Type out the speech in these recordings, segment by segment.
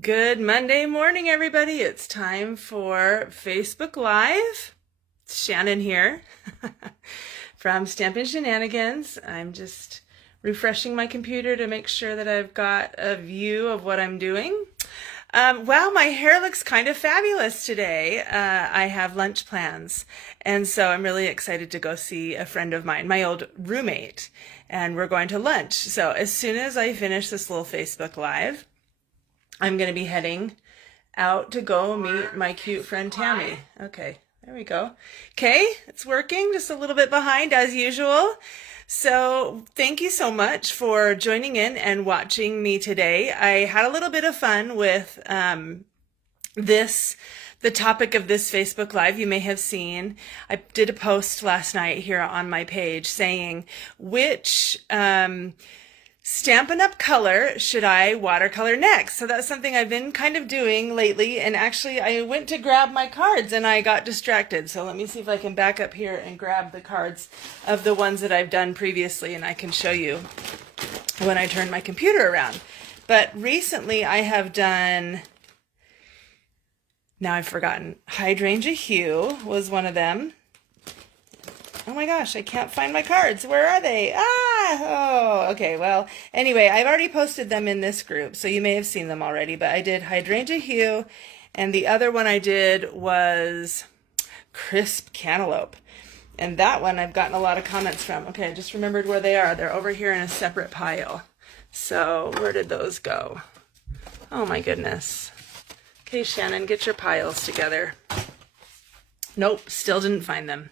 Good Monday morning, everybody. It's time for Facebook Live. Shannon here from Stampin' Shenanigans. I'm just refreshing my computer to make sure that I've got a view of what I'm doing. Wow, my hair looks kind of fabulous today. I have lunch plans, and so I'm really excited to go see a friend of mine, my old roommate, and we're going to lunch. So as soon as I finish this little Facebook Live, I'm going to be heading out to go meet my cute friend Tammy. Okay, there we go. Okay, it's working, just a little bit behind as usual. So thank you so much for joining in and watching me today. I had a little bit of fun with the topic of this Facebook Live. You may have seen, I did a post last night here on my page saying which Stampin' Up! Color should I watercolor next? So that's something I've been kind of doing lately, and actually I went to grab my cards and I got distracted. So let me see if I can back up here and grab the cards of the ones that I've done previously, and I can show you when I turn my computer around. But recently I have done, now I've forgotten, Hydrangea Hue was one of them. Oh my gosh, I can't find my cards. Where are they? Oh, okay. Well, anyway, I've already posted them in this group, so you may have seen them already, but I did Hydrangea Hue, and the other one I did was Crisp Cantaloupe. And that one I've gotten a lot of comments from. Okay, I just remembered where they are. They're over here in a separate pile. So where did those go? Oh my goodness. Okay, Shannon, get your piles together. Nope, still didn't find them.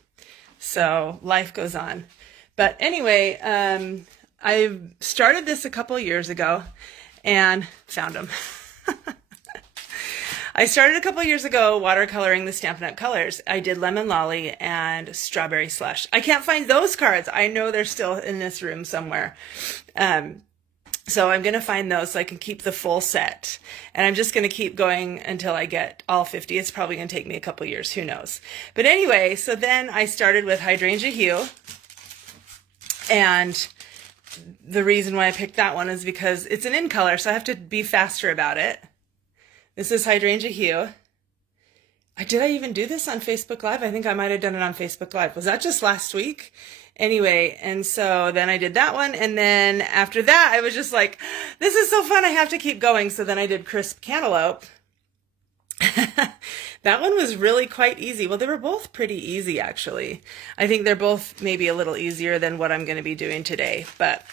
So life goes on. But anyway, I started this a couple years ago and found them. I started a couple years ago watercoloring the Stampin' Up! Colors. I did Lemon Lolly and Strawberry Slush. I can't find those cards. I know they're still in this room somewhere. So I'm going to find those so I can keep the full set. And I'm just going to keep going until I get all 50. It's probably going to take me a couple years. Who knows? But anyway, so then I started with Hydrangea Hue. And the reason why I picked that one is because it's an in color, so I have to be faster about it. This is Hydrangea Hue. Did I even do this on Facebook Live? I think I might have done it on Facebook Live. Was that just last week? Anyway, and so then I did that one, and then after that, I was just like, this is so fun, I have to keep going. So then I did Crisp Cantaloupe. That one was really quite easy. Well, they were both pretty easy, actually. I think they're both maybe a little easier than what I'm going to be doing today. But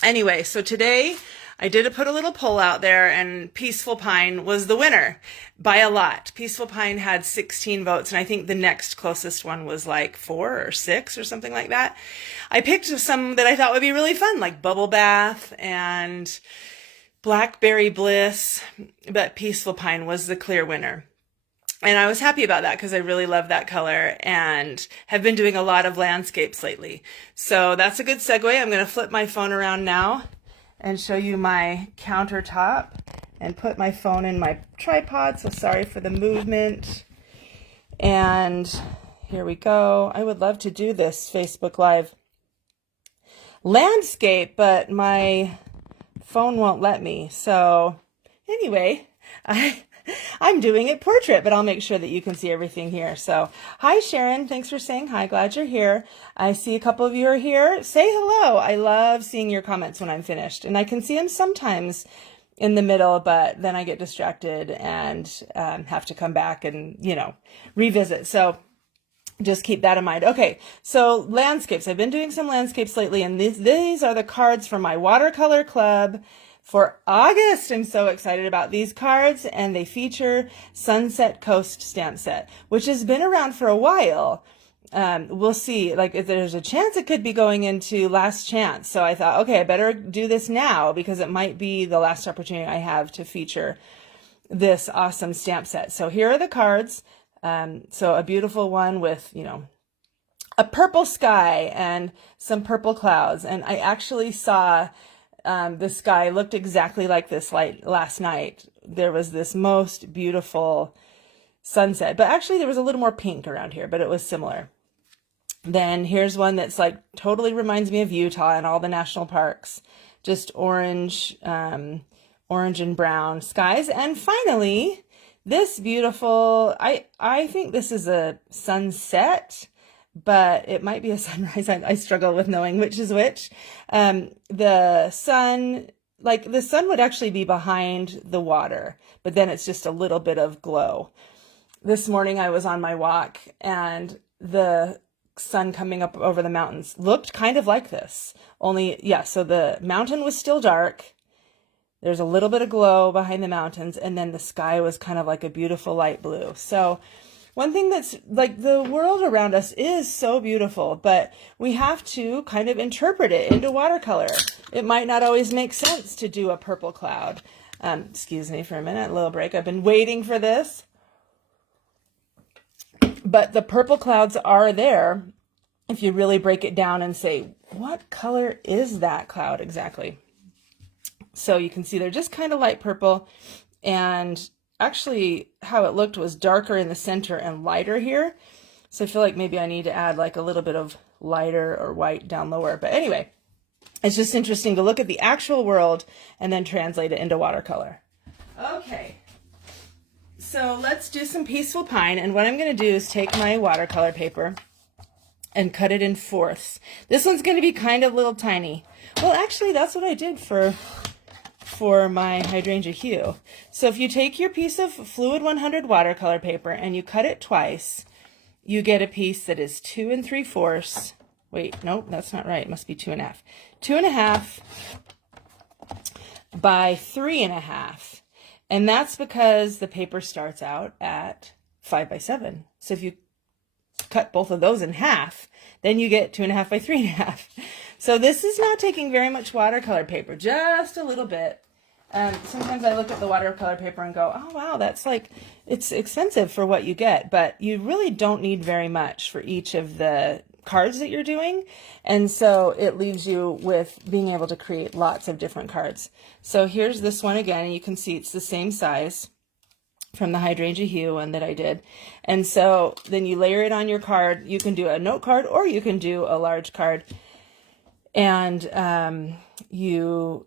anyway, so today I did put a little poll out there, and Peaceful Pine was the winner by a lot. Peaceful Pine had 16 votes, and I think the next closest one was like 4 or 6 or something like that. I picked some that I thought would be really fun, like Bubble Bath and Blackberry Bliss, but Peaceful Pine was the clear winner. And I was happy about that because I really love that color and have been doing a lot of landscapes lately. So that's a good segue. I'm going to flip my phone around now and show you my countertop and put my phone in my tripod. So sorry for the movement. And here we go. I would love to do this Facebook Live landscape, but my phone won't let me. So anyway, I'm doing it portrait, but I'll make sure that you can see everything here. So hi, Sharon. Thanks for saying hi. Glad you're here. I see a couple of you are here. Say hello. I love seeing your comments when I'm finished, and I can see them sometimes in the middle, but then I get distracted and have to come back and, revisit. So just keep that in mind. Okay, so landscapes. I've been doing some landscapes lately, and these are the cards from my watercolor club for August. I'm so excited about these cards, and they feature Sunset Coast stamp set, which has been around for a while. We'll see, like, if there's a chance it could be going into last chance. So I thought, okay, I better do this now because it might be the last opportunity I have to feature this awesome stamp set. So here are the cards. So a beautiful one with, a purple sky and some purple clouds. And I actually saw the sky looked exactly like this last night. There was this most beautiful sunset, but actually there was a little more pink around here, but it was similar. Then here's one that's like totally reminds me of Utah and all the national parks, just orange orange and brown skies. And finally, this beautiful, I think this is a sunset, but it might be a sunrise. I struggle with knowing which is which. The sun, like the sun would actually be behind the water, but then it's just a little bit of glow. This morning I was on my walk and the sun coming up over the mountains looked kind of like this. Only, yeah, so the mountain was still dark. There's a little bit of glow behind the mountains, and then the sky was kind of like a beautiful light blue. So one thing that's like, the world around us is so beautiful, but we have to kind of interpret it into watercolor. It might not always make sense to do a purple cloud. Excuse me for a minute, a little break. I've been waiting for this. But the purple clouds are there if you really break it down and say, what color is that cloud exactly? So you can see they're just kind of light purple, and actually how it looked was darker in the center and lighter here. So I feel like maybe I need to add like a little bit of lighter or white down lower. But anyway, it's just interesting to look at the actual world and then translate it into watercolor. Okay, so let's do some Peaceful Pine. And what I'm going to do is take my watercolor paper and cut it in fourths. This one's going to be kind of little tiny. Well, actually, that's what I did for my hydrangea hue. So if you take your piece of Fluid 100 watercolor paper and you cut it twice, you get a piece that is 2 3/4. Wait, nope, that's not right. It must be 2 1/2. 2 1/2 by 3 1/2. And that's because the paper starts out at 5 by 7. So if you cut both of those in half, then you get 2 1/2 by 3 1/2. So this is not taking very much watercolor paper, just a little bit. Sometimes I look at the watercolor paper and go, oh wow, that's like, it's expensive for what you get, but you really don't need very much for each of the cards that you're doing. And so it leaves you with being able to create lots of different cards. So here's this one again, and you can see it's the same size from the hydrangea hue one that I did. And so then you layer it on your card. You can do a note card or you can do a large card. And you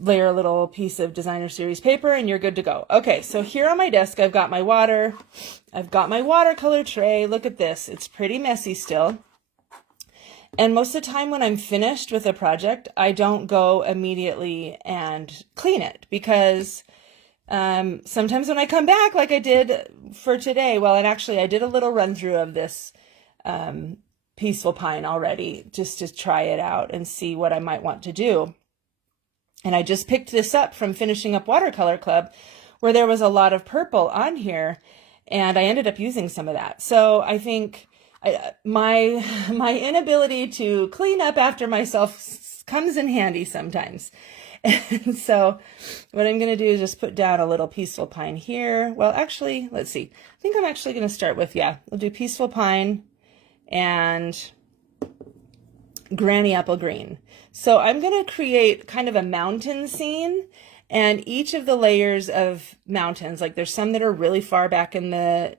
layer a little piece of designer series paper and you're good to go. Okay, so here on my desk, I've got my water. I've got my watercolor tray. Look at this. It's pretty messy still. And most of the time when I'm finished with a project, I don't go immediately and clean it because sometimes when I come back, like I did for today, well, and actually I did a little run through of this Peaceful Pine already just to try it out and see what I might want to do. And I just picked this up from finishing up Watercolor Club where there was a lot of purple on here and I ended up using some of that. So I think my inability to clean up after myself comes in handy sometimes. And so what I'm going to do is just put down a little Peaceful Pine here. Well, actually, let's see. I think I'm actually going to start with, we'll do Peaceful Pine and Granny Apple Green. So I'm going to create kind of a mountain scene, and each of the layers of mountains, like there's some that are really far back in the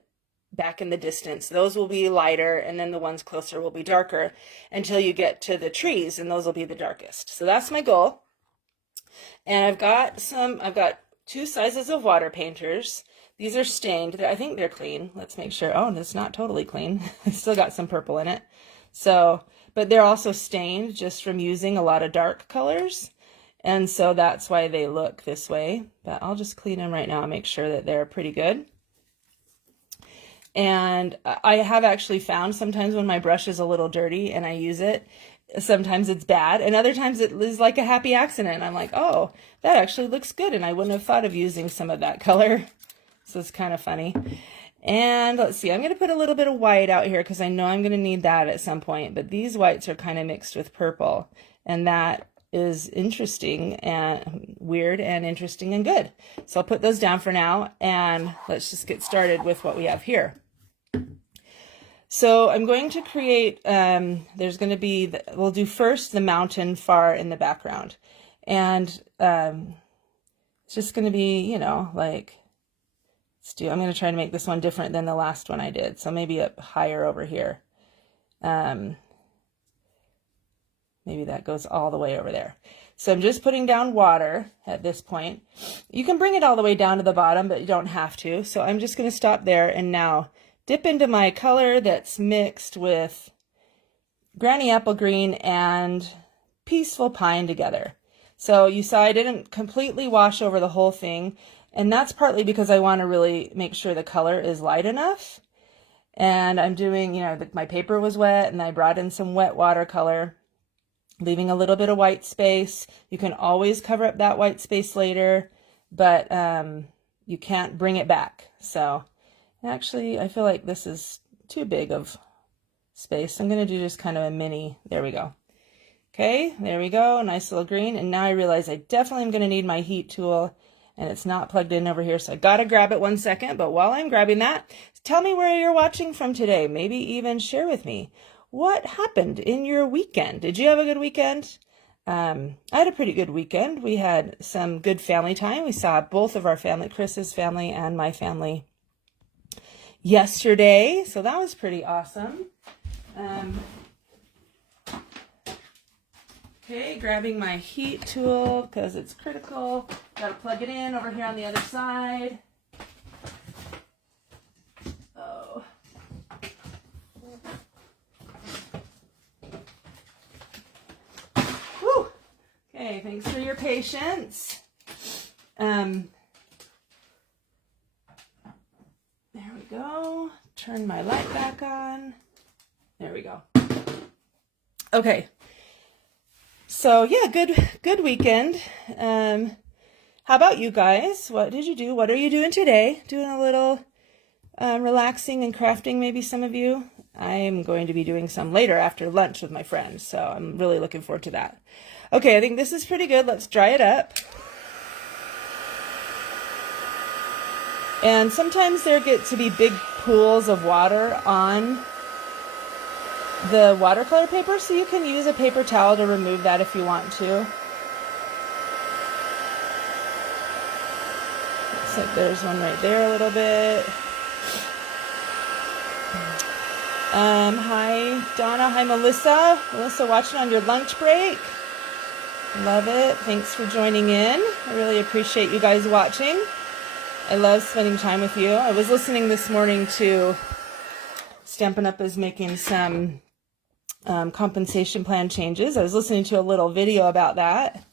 distance, those will be lighter, and then the ones closer will be darker until you get to the trees, and those will be the darkest. So that's my goal. And I've got 2 sizes of water painters. These are stained. I think they're clean. Let's make sure. Oh, it's not totally clean. I still got some purple in it. So, but they're also stained just from using a lot of dark colors. And so that's why they look this way. But I'll just clean them right now and make sure that they're pretty good. And I have actually found sometimes when my brush is a little dirty and I use it, sometimes it's bad, and other times it is like a happy accident. I'm like, oh, that actually looks good, and I wouldn't have thought of using some of that color. So it's kind of funny. And let's see, I'm going to put a little bit of white out here because I know I'm going to need that at some point, but these whites are kind of mixed with purple, and that is interesting and weird and interesting and good. So I'll put those down for now, and let's just get started with what we have here. So I'm going to create, there's going to be, we'll do first the mountain far in the background. And it's just going to be, you know, like, I'm going to try to make this one different than the last one I did. So maybe up higher over here. Maybe that goes all the way over there. So I'm just putting down water at this point. You can bring it all the way down to the bottom, but you don't have to. So I'm just going to stop there and now dip into my color that's mixed with Granny Apple Green and Peaceful Pine together. So you saw I didn't completely wash over the whole thing, and that's partly because I want to really make sure the color is light enough. And I'm doing, you know, my paper was wet and I brought in some wet watercolor, leaving a little bit of white space. You can always cover up that white space later, but you can't bring it back. So actually, I feel like this is too big of space. I'm going to do just kind of a mini. There we go. Okay, there we go. Nice little green. And now I realize I definitely am going to need my heat tool, and it's not plugged in over here. So I got to grab it 1 second. But while I'm grabbing that, tell me where you're watching from today. Maybe even share with me what happened in your weekend. Did you have a good weekend? I had a pretty good weekend. We had some good family time. We saw both of our family, Chris's family and my family, yesterday. So that was pretty awesome. Okay, grabbing my heat tool because it's critical. Got to plug it in over here on the other side. Oh. Whew. Okay, thanks for your patience. There we go. Turn my light back on. There we go. Okay. So yeah, good weekend. How about you guys? What did you do? What are you doing today? Doing a little relaxing and crafting, maybe some of you. I am going to be doing some later after lunch with my friends, so I'm really looking forward to that. Okay, I think this is pretty good. Let's dry it up. And sometimes there get to be big pools of water on the watercolor paper, so you can use a paper towel to remove that if you want to. Looks like there's one right there a little bit. Hi Donna, hi Melissa. Melissa watching on your lunch break. Love it. Thanks for joining in. I really appreciate you guys watching. I love spending time with you. I was listening this morning to Stampin' Up is making some compensation plan changes. I was listening to a little video about that,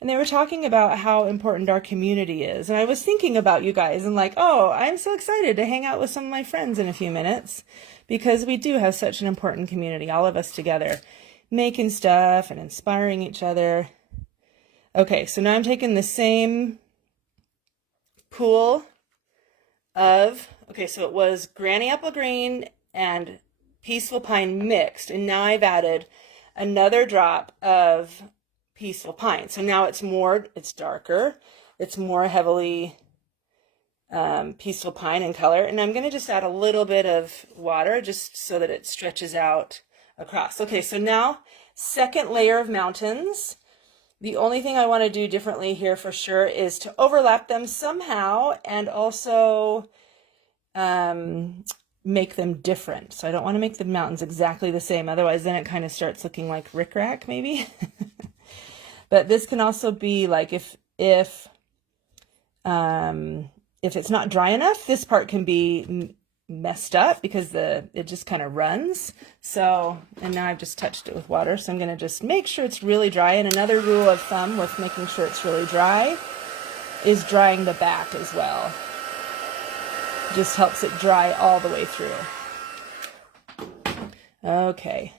and they were talking about how important our community is. And I was thinking about you guys and like, oh, I'm so excited to hang out with some of my friends in a few minutes because we do have such an important community, all of us together, making stuff and inspiring each other. Okay, so now I'm taking the same pool of, okay, so it was Granny Apple Green and Peaceful Pine mixed, and now I've added another drop of Peaceful Pine. So now it's darker, it's more heavily Peaceful Pine in color, and I'm going to just add a little bit of water just so that it stretches out across. Okay, so now second layer of mountains. The only thing I want to do differently here for sure is to overlap them somehow and also make them different. So I don't want to make the mountains exactly the same. Otherwise, then it kind of starts looking like rickrack maybe. But this can also be like if it's not dry enough, this part can be messed up because it just kind of runs. So, and now I've just touched it with water. So I'm going to just make sure it's really dry. And another rule of thumb with making sure it's really dry is drying the back as well. Just helps it dry all the way through. Okay,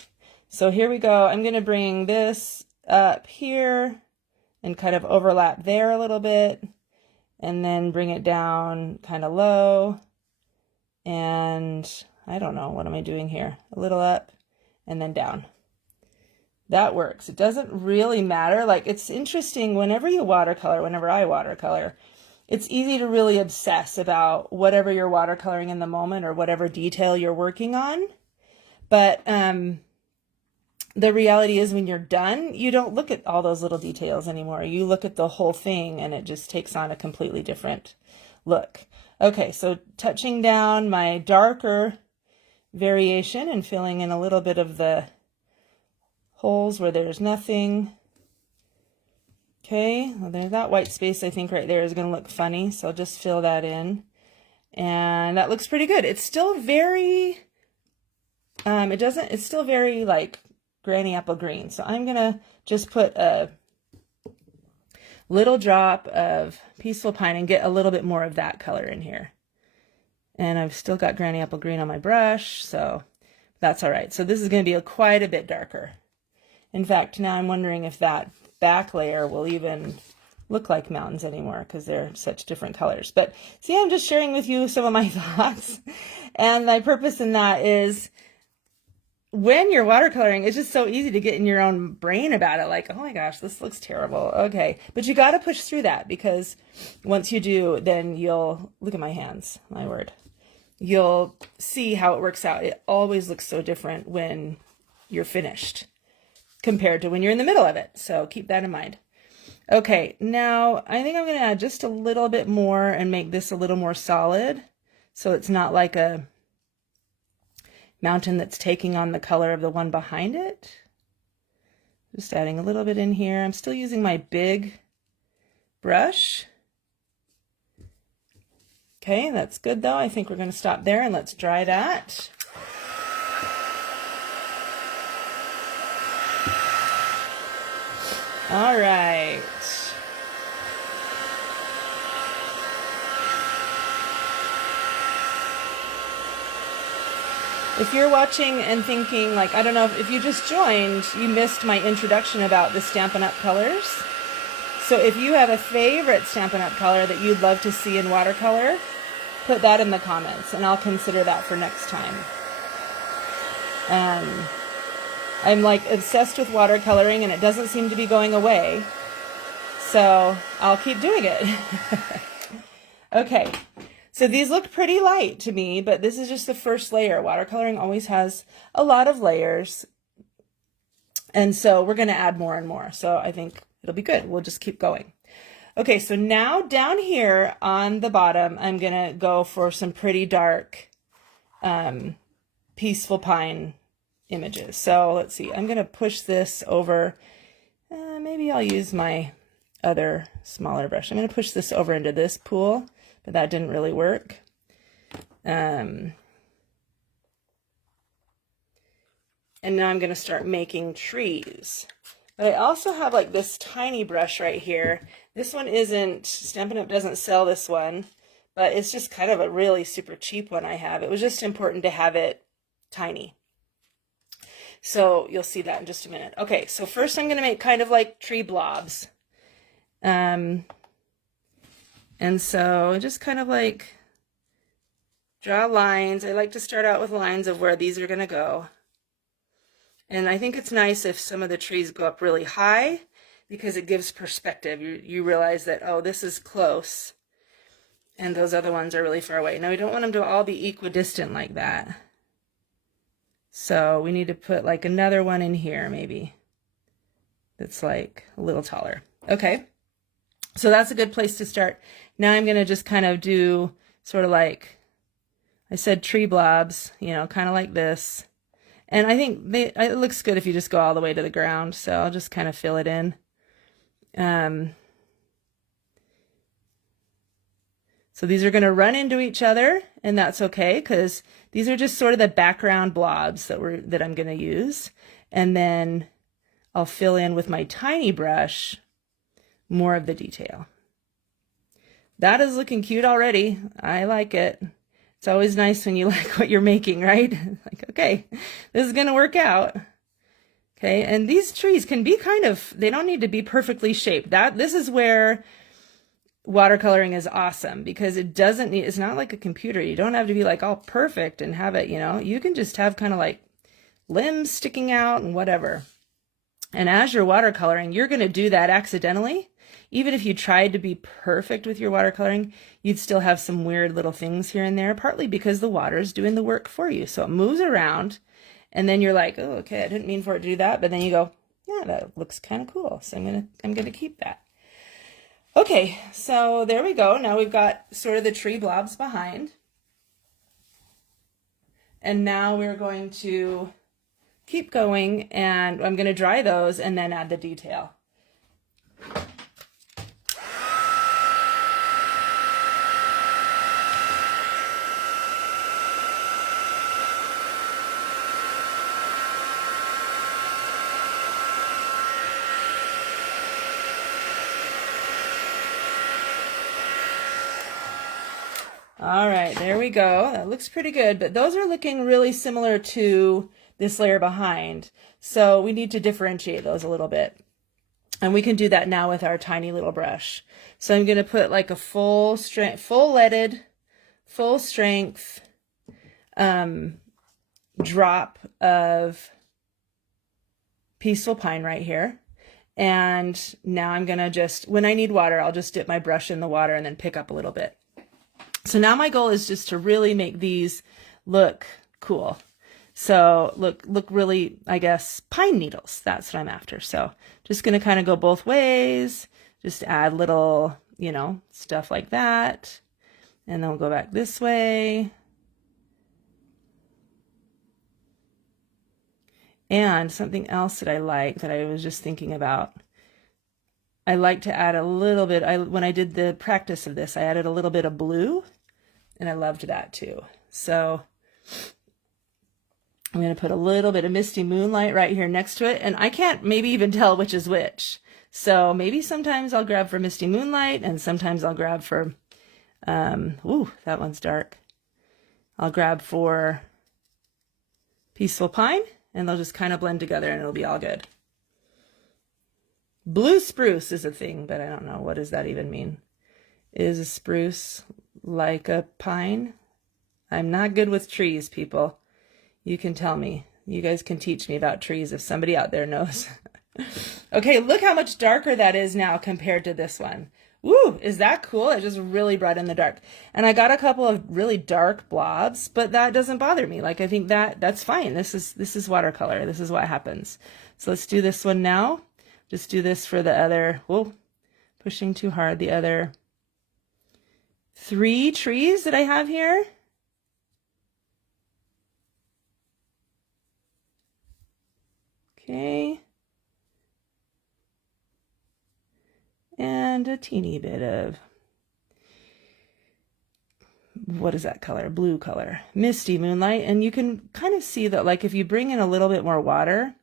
so here we go. I'm going to bring this up here and kind of overlap there a little bit, and then bring it down kind of low. And I don't know, what am I doing here? A little up and then down. That works. It doesn't really matter. Like, it's interesting whenever I watercolor, it's easy to really obsess about whatever you're watercoloring in the moment or whatever detail you're working on. But the reality is when you're done, you don't look at all those little details anymore. You look at the whole thing and it just takes on a completely different look. Okay, so touching down my darker variation and filling in a little bit of the holes where there's nothing. Okay, well, there's that white space I think right there is going to look funny, so I'll just fill that in. And that looks pretty good. It's still very, it's still very like granny apple green. So I'm going to just put a little drop of Peaceful Pine and get a little bit more of that color in here. And I've still got granny apple green on my brush, so that's all right. So this is going to be quite a bit darker. In fact, now I'm wondering if that back layer will even look like mountains anymore because they're such different colors. But see, I'm just sharing with you some of my thoughts. And my purpose in that is when you're watercoloring, it's just so easy to get in your own brain about it. Like, oh my gosh, this looks terrible. Okay. But you got to push through that, because once you do, then you'll look at my hands, my word. You'll see how it works out. It always looks so different when you're finished compared to when you're in the middle of it. So keep that in mind. Okay, now I think I'm going to add just a little bit more and make this a little more solid, so it's not like a mountain that's taking on the color of the one behind it. Just adding a little bit in here. I'm still using my big brush. Okay, that's good though. I think we're going to stop there and let's dry that. All right. If you're watching and thinking, like, I don't know, if you just joined, you missed my introduction about the Stampin' Up! Colors. So if you have a favorite Stampin' Up! Color that you'd love to see in watercolor, put that in the comments, and I'll consider that for next time. I'm like obsessed with watercoloring, and it doesn't seem to be going away. So I'll keep doing it. Okay. So these look pretty light to me, but this is just the first layer. Watercoloring always has a lot of layers. And so we're going to add more and more. So I think it'll be good. We'll just keep going. Okay, so now down here on the bottom, I'm going to go for some pretty dark Peaceful Pine images. So let's see. I'm going to push this over. Maybe I'll use my other smaller brush. I'm going to push this over into this pool. But that didn't really work. And now I'm going to start making trees. But I also have like this tiny brush right here. This one isn't, Stampin' Up! Doesn't sell this one, but it's just kind of a really super cheap one I have. It was just important to have it tiny. So you'll see that in just a minute. Okay, so first I'm going to make kind of like tree blobs. And so just kind of like draw lines. I like to start out with lines of where these are going to go. And I think it's nice if some of the trees go up really high, because it gives perspective. You realize that, oh, this is close and those other ones are really far away. Now we don't want them to all be equidistant like that. So we need to put like another one in here maybe that's like a little taller. Okay. So that's a good place to start. Now I'm going to just kind of do sort of like I said, tree blobs, you know, kind of like this. And I think it looks good if you just go all the way to the ground. So I'll just kind of fill it in. So these are going to run into each other, and that's okay, because these are just sort of the background blobs that I'm going to use. And then I'll fill in with my tiny brush more of the detail. That is looking cute already. I like it. It's always nice when you like what you're making, right? Like, okay, this is going to work out. Okay, and these trees can be kind of, they don't need to be perfectly shaped. This is where watercoloring is awesome, because it's not like a computer. You don't have to be like all perfect and have it, you know, you can just have kind of like limbs sticking out and whatever. And as you're watercoloring, you're going to do that accidentally. Even if you tried to be perfect with your watercoloring, you'd still have some weird little things here and there, partly because the water's doing the work for you. So it moves around, and then you're like, oh, okay, I didn't mean for it to do that. But then you go, yeah, that looks kind of cool. So I'm gonna keep that. Okay, so there we go. Now we've got sort of the tree blobs behind. And now we're going to keep going, and I'm going to dry those and then add the detail. All right, there we go. That looks pretty good, but those are looking really similar to this layer behind. So we need to differentiate those a little bit. And we can do that now with our tiny little brush. So I'm going to put like a full strength, full leaded, full strength drop of Peaceful Pine right here. And now I'm going to just, when I need water, I'll just dip my brush in the water and then pick up a little bit. So now my goal is just to really make these look cool. So look really, I guess, pine needles. That's what I'm after. So just going to kind of go both ways, just add little, you know, stuff like that. And then we'll go back this way. And something else that I like that I was just thinking about, I like to add a little bit, when I did the practice of this, I added a little bit of blue, and I loved that too. So I'm going to put a little bit of Misty Moonlight right here next to it, and I can't maybe even tell which is which. So maybe sometimes I'll grab for Misty Moonlight, and sometimes I'll grab for, ooh, that one's dark. I'll grab for Peaceful Pine, and they'll just kind of blend together and it'll be all good. Blue spruce is a thing, but I don't know. What does that even mean? Is a spruce like a pine? I'm not good with trees, people. You can tell me. You guys can teach me about trees if somebody out there knows. Okay, look how much darker that is now compared to this one. Woo, is that cool? It just really brought in the dark. And I got a couple of really dark blobs, but that doesn't bother me. Like, I think that's fine. This is watercolor. This is what happens. So let's do this one now. Just do this for the other, whoa, pushing too hard, the other 3 trees that I have here. Okay. And a teeny bit of, what is that color? Blue color, Misty Moonlight. And you can kind of see that, like, if you bring in a little bit more water,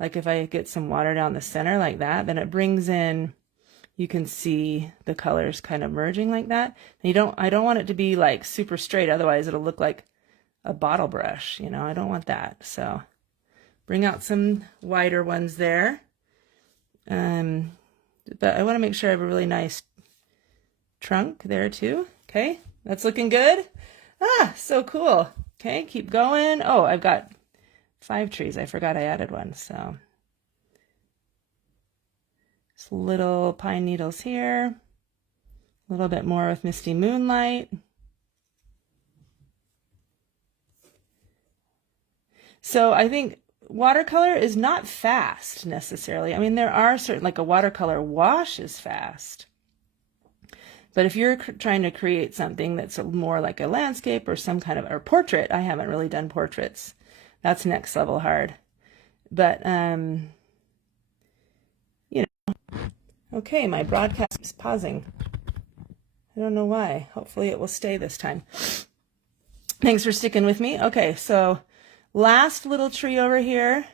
like if I get some water down the center like that, then it brings in, you can see the colors kind of merging like that. And I don't want it to be like super straight, otherwise it'll look like a bottle brush, you know, I don't want that. So bring out some wider ones there. But I want to make sure I have a really nice trunk there too. Okay, that's looking good. Ah, so cool. Okay, keep going. Oh, I've got 5 trees. I forgot I added one. So just little pine needles here. A little bit more with Misty Moonlight. So I think watercolor is not fast necessarily. I mean, there are certain, like a watercolor wash is fast. But if you're trying to create something that's more like a landscape or some kind of, or portrait, I haven't really done portraits. That's next level hard. But, you know, okay, my broadcast is pausing. I don't know why. Hopefully it will stay this time. Thanks for sticking with me. Okay, so last little tree over here,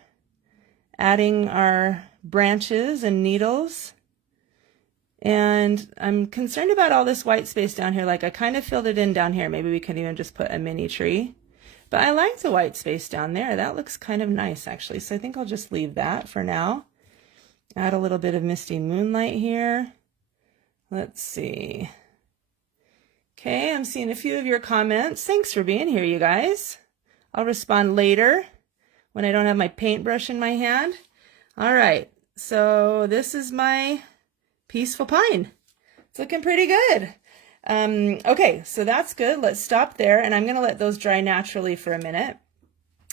adding our branches and needles. And I'm concerned about all this white space down here. Like, I kind of filled it in down here. Maybe we can even just put a mini tree. But I like the white space down there. That looks kind of nice, actually. So I think I'll just leave that for now. Add a little bit of Misty Moonlight here. Let's see. Okay, I'm seeing a few of your comments. Thanks for being here, you guys. I'll respond later when I don't have my paintbrush in my hand. All right, so this is my Peaceful Pine. It's looking pretty good. Okay, so that's good. Let's stop there, and I'm going to let those dry naturally for a minute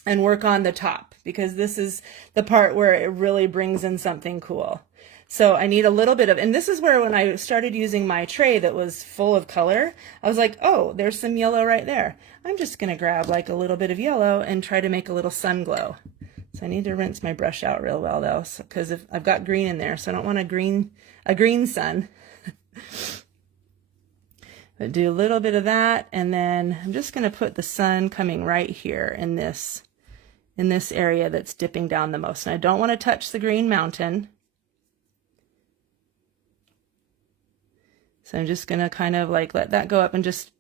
and work on the top, because this is the part where it really brings in something cool. So I need a little bit of, and this is where when I started using my tray that was full of color, I was like, oh, there's some yellow right there. I'm just going to grab like a little bit of yellow and try to make a little sun glow. So I need to rinse my brush out real well though, because if I've got green in there, so I don't want a green sun. But do a little bit of that, and then I'm just going to put the sun coming right here in this area that's dipping down the most. And I don't want to touch the green mountain. So I'm just going to kind of like let that go up and just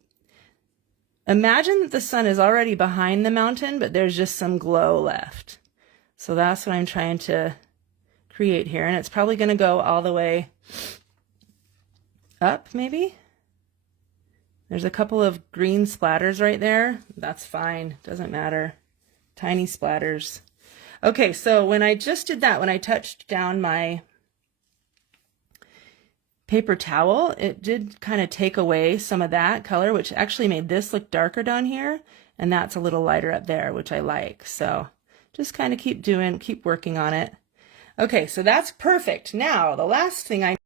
imagine that the sun is already behind the mountain, but there's just some glow left. So that's what I'm trying to create here. And it's probably going to go all the way up, maybe. There's a couple of green splatters right there. That's fine. Doesn't matter. Tiny splatters. Okay, so when I just did that, when I touched down my paper towel, it did kind of take away some of that color, which actually made this look darker down here. And that's a little lighter up there, which I like. So just kind of keep working on it. Okay, so that's perfect. Now, the last thing I